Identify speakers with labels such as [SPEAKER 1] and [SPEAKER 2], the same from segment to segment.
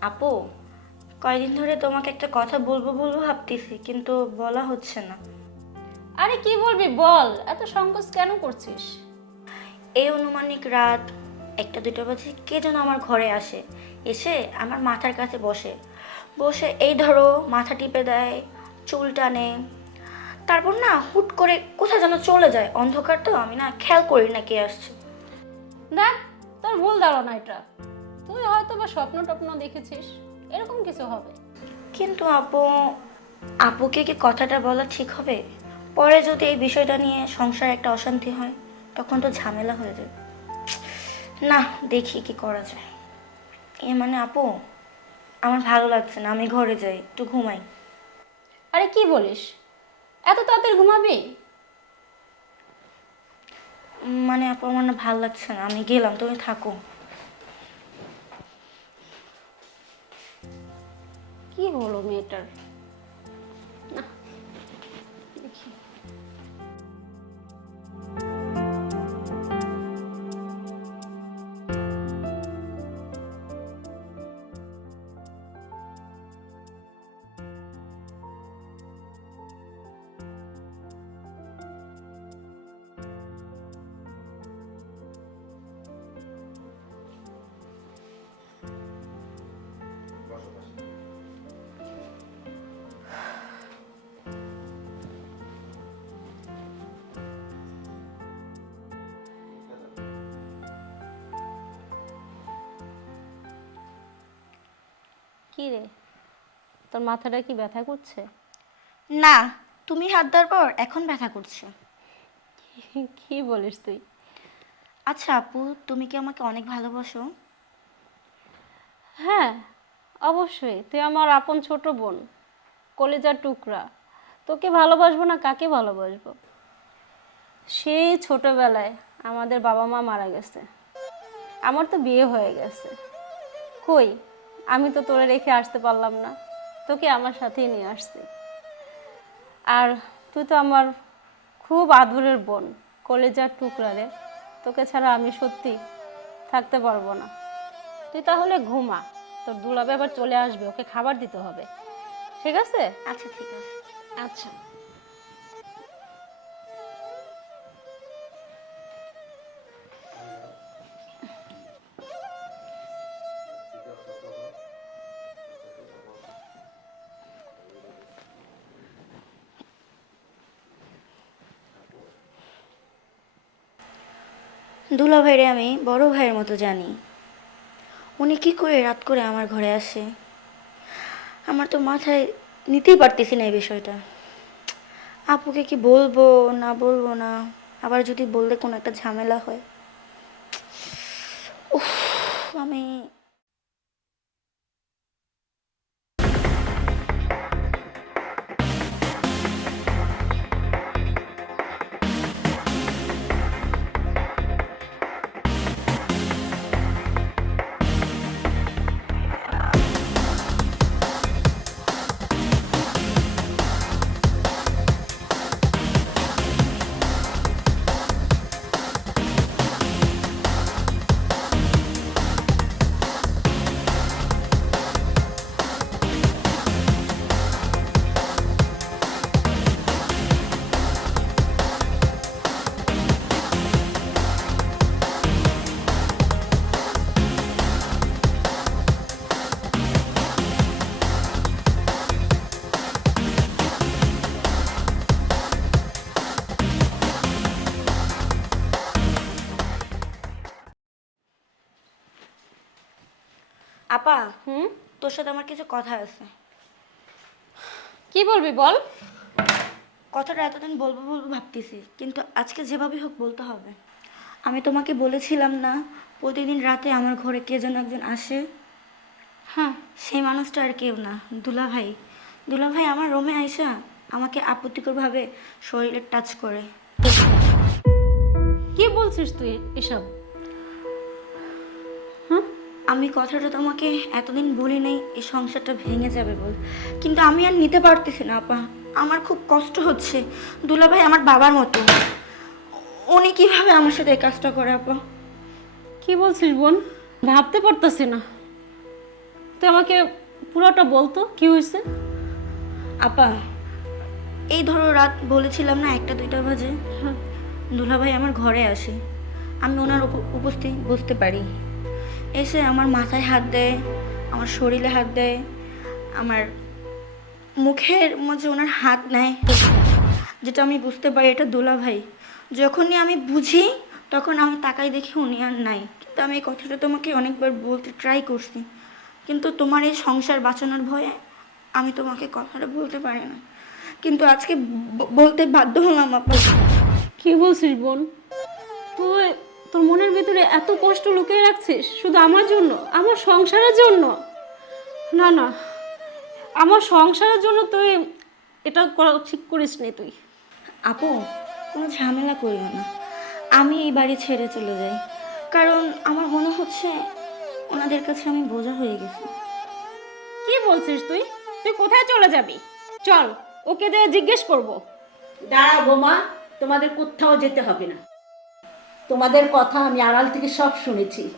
[SPEAKER 1] আপু কয়দিন ধরে তোমাকে একটা কথা বলব বলব ভাবতেছি কিন্তু বলা হচ্ছে না।
[SPEAKER 2] আরে কি বলবি বল এত সংকোচ কেন করছিস?
[SPEAKER 1] এই অনুমানিক রাত একটা দুটো বাজে কে যেন আমার ঘরে আসে এসে আমার মাথার কাছে বসে। বসে এই ধরো মাথা টিপে দেয় চুল টানে। তারপর না হুট করে কোথায় যেন চলে যায় অন্ধকার তো আমি না খেয়াল করি না কে আসছে।
[SPEAKER 2] দেখ তোর ভুল ধারণা এটা। তুই হয়তো বা স্বপ্ন টপ্ন দেখেছিস এরকম কিছু হবে।
[SPEAKER 1] কিন্তু আপু আপুকে কি কথাটা বলা ঠিক হবে? পরে যদি এই বিষয়টা নিয়ে সংসারে একটা অশান্তি হয় তখন তো ঝামেলা হয়ে যাবে। না দেখি কি করা যায়। এ মানে আপু আমার ভালো লাগছে না আমি ঘরে যাই একটু ঘুমাই।
[SPEAKER 2] আরে কি বলিস? এত তাড়াতাড়ি ঘুমাবি?
[SPEAKER 1] মানে আপু আমার না ভালো লাগছে না আমি গেলাম তুমি থাকো।
[SPEAKER 2] কি কি রে? তোর মাথাটা কি ব্যথা করছে?
[SPEAKER 1] না তুমি হাত দেওয়ার পর এখন ব্যথা করছে।
[SPEAKER 2] কি বলিস তুই?
[SPEAKER 1] আচ্ছা আপু তুমি কি আমাকে অনেক ভালোবাসো?
[SPEAKER 2] হ্যাঁ অবশ্যই। তুই আমার আপন ছোট বোন কলেজার টুকরা। তোকে ভালোবাসবো না কাকে ভালোবাসবো? সেই ছোটবেলায় আমাদের বাবা মা মারা গেছে। আমার তো বিয়ে হয়ে গেছে। কই? আমি তো তোরে রেখে আসতে পারলাম না। তোকে আমার সাথেই নিয়ে আসছি। আর তুই তো আমার খুব আদরের বোন, কলেজার টুকরা রে। তোকে ছাড়া আমি সত্যি থাকতে পারব না। তুই তাহলে ঘুমা। তোর দুলাবে আবার চলে আসবে, ওকে খাবার দিতে হবে। ঠিক আছে?
[SPEAKER 1] আচ্ছা ঠিক আছে।
[SPEAKER 2] আচ্ছা।
[SPEAKER 1] দুলা ভাইরে আমি বড় ভাইয়ের মতো জানি। উনি কি করে রাত করে আমার ঘরে আসে? আমার তো মাথায় নিতেই পারতেছি না এই বিষয়টা। আপুকে কি বলব, না বলব না, আবার যদি বললে কোনো একটা ঝামেলা হয়। উফ, আমি আপা
[SPEAKER 2] হুম?
[SPEAKER 1] তোর সাথে আমার কিছু কথা আছে।
[SPEAKER 2] কি বলবি বল?
[SPEAKER 1] কথাটা এতদিন বলব বলব ভাবতেছি কিন্তু আজকে যেভাবে হোক বলতে হবে। আমি তোমাকে বলেছিলাম না প্রতিদিন রাতে আমার ঘরে কে যেন একজন আসে? হ্যাঁ। সেই মানুষটা আর কেউ না দুলা ভাই দুলা ভাই আমার রুমে আইসা আমাকে আপত্তিকরভাবে শরীরে টাচ করে।
[SPEAKER 2] কি বলছিস তুই এসব?
[SPEAKER 1] আমি কথাটা তোমাকে এতদিন বলি নাই এই সংসারটা ভেঙে যাবে বল। কিন্তু আমি আর নিতে পারতেছি না আপা। আমার খুব কষ্ট হচ্ছে। দুলা ভাই আমার বাবার মতো। উনি কীভাবে আমার সাথে এই কাজটা করে আপা?
[SPEAKER 2] কি বলছিস বোন? ভাবতে পারতাছি না। তুই আমাকে পুরোটা বলতো কি হয়েছে?
[SPEAKER 1] আপা এই ধরো রাত বলেছিলাম না একটা দুইটা বাজে। দুলাভাই আমার ঘরে আসে। আমি ওনার উপ- উপস্থিত বুঝতে পারি। এসে আমার মাথায় হাত দেয়, আমার শরীরে হাত দেয়, আমার মুখের মধ্যে ওনার হাত নেয়। যেটা আমি বুঝতে পারি এটা দুলাভাই যখনই আমি বুঝি, তখন আমি তাকাই দেখি উনি আর নাই। কিন্তু আমি এই কথাটা তোমাকে অনেকবার বলতে ট্রাই করছি। কিন্তু তোমার এই সংসার বাঁচানোর ভয়ে আমি তোমাকে কথাটা বলতে পারি না। কিন্তু আজকে বলতে বাধ্য হলাম আপা।
[SPEAKER 2] কি বলছিস বোন? তুই তোর মনের ভিতরে এত কষ্ট লুকিয়ে রাখছিস? শুধু আমার জন্য? আমার সংসারের জন্য? না না। আমার সংসারের জন্য তুই এটা করা ঠিক করিস নি তুই।
[SPEAKER 1] আপু কোনো ঝামেলা করিও না। আমি এই বাড়ি ছেড়ে চলে যাই। কারণ আমার মনে হচ্ছে ওনাদের কাছে আমি বোঝা হয়ে গেছি।
[SPEAKER 2] কি বলছিস তুই? তুই কোথায় চলে যাবি? চল ওকে যে জিজ্ঞেস করব।
[SPEAKER 3] দাঁড়া বোমা তোমাদের কোথাও যেতে হবে না। তোমাদের কথা আমি আড়াল থেকে সব শুনেছি।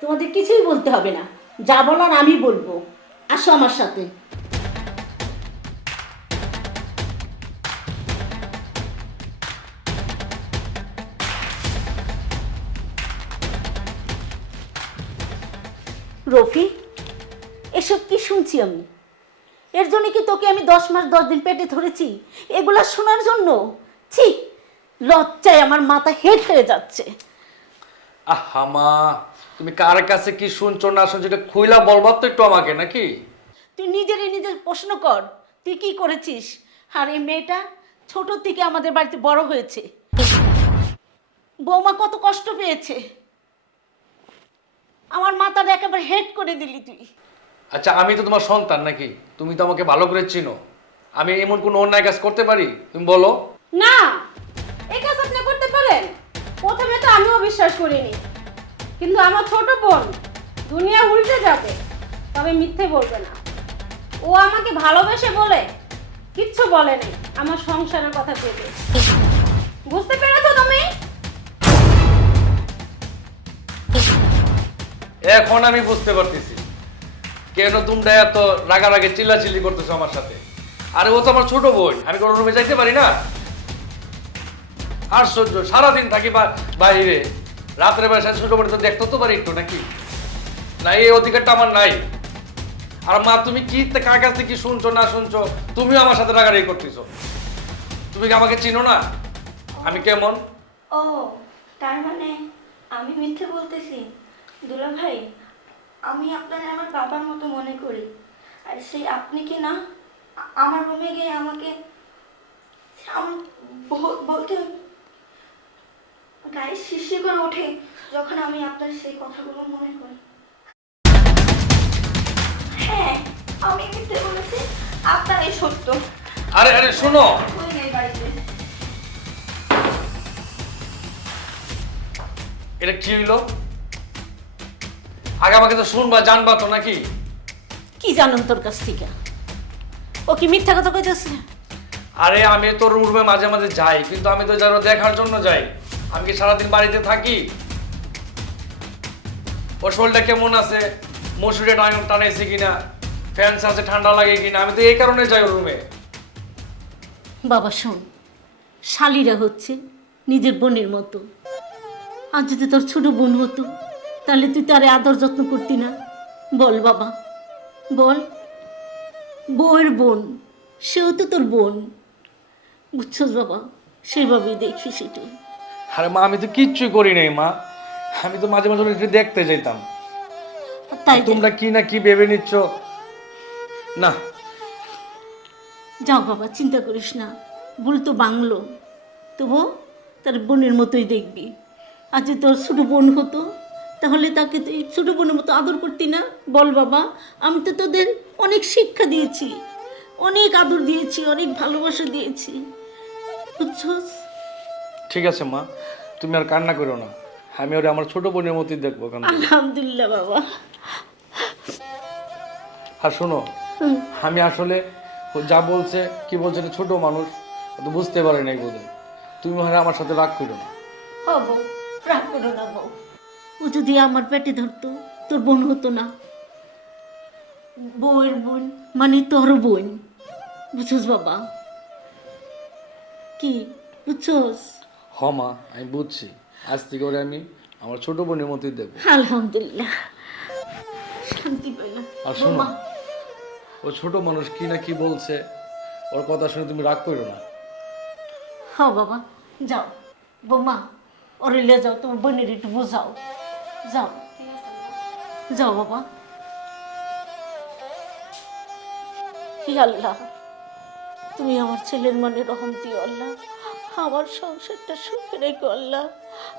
[SPEAKER 3] তোমাদের কিছুই বলতে হবে না। যা বলার আমি বলব। আসো আমার সাথে। রফি, এসব কি শুনছি আমি? এর জন্য কি তোকে আমি দশ মাস, দশ দিন পেটে ধরেছি? এগুলা শোনার জন্য? ছি! লজ্জায় আমার মাথা হেট হয়ে যাচ্ছে।
[SPEAKER 4] আহা মা তুমি কার কাছে কি শুনছো না শুনছো এটা খুইলা বলবার তো একটু আমাকে নাকি?
[SPEAKER 3] তুই নিজেরই নিজের প্রশ্ন কর তুই কি করেছিস? আর এই মেয়েটা ছোট থেকে আমাদের বাড়িতে বড় হয়েছে। বৌমা কত কষ্ট পেয়েছে। আমার মাথাটা একেবারে হেড করে দিলি তুই।
[SPEAKER 4] আচ্ছা আমি তো তোমার সন্তান নাকি তুমি তো আমাকে ভালো করে চিনো। আমি এমন কোনো অন্যায় কাজ করতে পারি? তুমি বলো।
[SPEAKER 2] না আমিও বিশ্বাস করিনি। কিন্তু আমার ছোট বোন দুনিয়া উল্টে যাবে, তবে মিথ্যে বলবে না। ও আমাকে ভালোবেসে বলে কিচ্ছু বলেনি আমার সংসারের কথা ভেবে। বুঝতে পেরেছ তুমি?
[SPEAKER 4] এখন আমি বুঝতে পারতেছি। কেন তোমরা এত রাগারাগে, চিল্লাচিল্লি করতেছো আমার সাথে? আরে ও তো আমার ছোট বোন, আমি কোনো রুমে যাইতে পারি না? আশ্চর্য, সারাদিন থাকি বাইরে। রাত্রে বেলা ছোট বোন তো দেখতে তো পারি একটু নাকি? না, এই অধিকারটা আমার নাই। আর মা, তুমি কি কার কাছ থেকে শুনছো, না শুনছো? তুমিও আমার সাথে রাগারাগি করতেছো। তুমি কি আমাকে চিনো না? আমি কেমন?
[SPEAKER 1] ও, তার মানে আমি মিথ্যে বলতেছি? দুলা ভাই, আমি আপনার আমার বাবার মতো মনে করি। আর সেই আপনি কি না আমার রুমে গিয়ে আমাকে বলতে গায়ে শিশি করে ওঠে যখন আমি আপনার সেই কথাগুলো মনে করি। হ্যাঁ আমি মিথ্যে বলেছি আপনার এই সত্য।
[SPEAKER 4] আরে আরে শোনো।
[SPEAKER 1] নেই বাড়িতে।
[SPEAKER 4] এটা কি হইল? আগে আমাকে তো শুনবা জানবা তো নাকি?
[SPEAKER 3] কি জানান তোর কাছ থেকে? ও কি মিথ্যা কথা কইতেছে?
[SPEAKER 4] আরে আমি তো রুমে মাঝে মাঝে যাই কিন্তু আমি তো যেন দেখার জন্য যাই। আমি কি সারাদিন বাড়িতে থাকি? ওর শরীরটা কেমন আছে? মসুরে টান টানাইছে কিনা? ফ্যান আছে ঠান্ডা লাগে কিনা? আমি তো এই কারণে যাই রুমে।
[SPEAKER 3] বাবা, শোন। শালিরা হচ্ছে নিজের বোনের মতো। আর যদি তোর ছোট বোন হতো, তাহলে তুই তারে আদর যত্ন করতি না। বল বাবা, বল। বউয়ের বোন, সেও তো তোর বোন। বুঝছস বাবা সেভাবেই দেখিস একটু
[SPEAKER 4] আরে মা আমি তো কিচ্ছুই করি নাই মা। আমি তো মাঝে মাঝে একটু দেখতে যেতাম
[SPEAKER 3] তাই?
[SPEAKER 4] তোমরা কি না কি ভেবে নিচ্ছ? না।
[SPEAKER 3] যাও বাবা চিন্তা করিস না। ভুল তো বাংলো। তবু তার বোনের মতোই দেখবি। আর যদি তোর ছোটো বোন হতো তাহলে তাকে তুই ছোটো বোনের মতো আদর করতি না? বল বাবা আমি তো তোদের অনেক শিক্ষা দিয়েছি। অনেক আদর দিয়েছি অনেক ভালোবাসা দিয়েছি। বুঝছস?
[SPEAKER 4] ঠিক আছে মা তুমি আর কান্না করো না। আমি ওরে আমার ছোট বোনের মতোই দেখব
[SPEAKER 3] আলহামদুলিল্লাহ বাবা।
[SPEAKER 4] আর শোনো আমি আসলে ও যা বলছে কি বলছে এটা ছোট মানুষ ও তো বুঝতে পারে নাই বোধ তুমি মনে আমার সাথে রাগ করো না।
[SPEAKER 3] হব রাগ করো না বউ। ও যদি আমার পেটে ধরতো তোর বোন হতো না। বউয়ের বোন মানে তোর বোন। বুঝছস বাবা। কি বুঝছস
[SPEAKER 4] হ মা আমি বুঝছি। আজ থেকে ওরে আমি আমার ছোট বোনের মতোই দেবো
[SPEAKER 3] আলহামদুলিল্লাহ। শান্তি পেলাম
[SPEAKER 4] আর শোনো ও ছোট মানুষ কি না কি বলছে ওর কথা শুনে তুমি রাগ করো না।
[SPEAKER 3] হ্যাঁ বাবা যাও। বৌমা ওরে লিয়ে যাও তোমার বোনের একটু বোঝাও। যাও। যাও বাবা। হি আল্লাহ তুমি আমার ছেলের মনে রহম দিও আল্লাহ। আমার সংসারটা সুখে রেখো আল্লাহ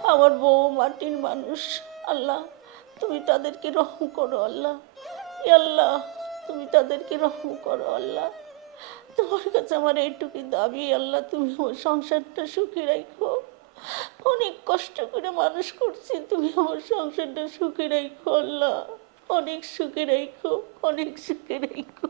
[SPEAKER 3] আমার বউ মাটির মানুষ, আল্লাহ, তুমি তাদেরকে রহম করো, আল্লাহ। আল্লাহ, তুমি তাদেরকে রহম করো, আল্লাহ। তোমার কাছে আমার এইটুকুই দাবি, আল্লাহ, তুমি আমার সংসারটা সুখে রাখো। অনেক কষ্ট করে মানুষ করছি, তুমি আমার সংসারটা সুখে রাখো, আল্লাহ। অনেক সুখে রাখো, অনেক সুখে রাখো।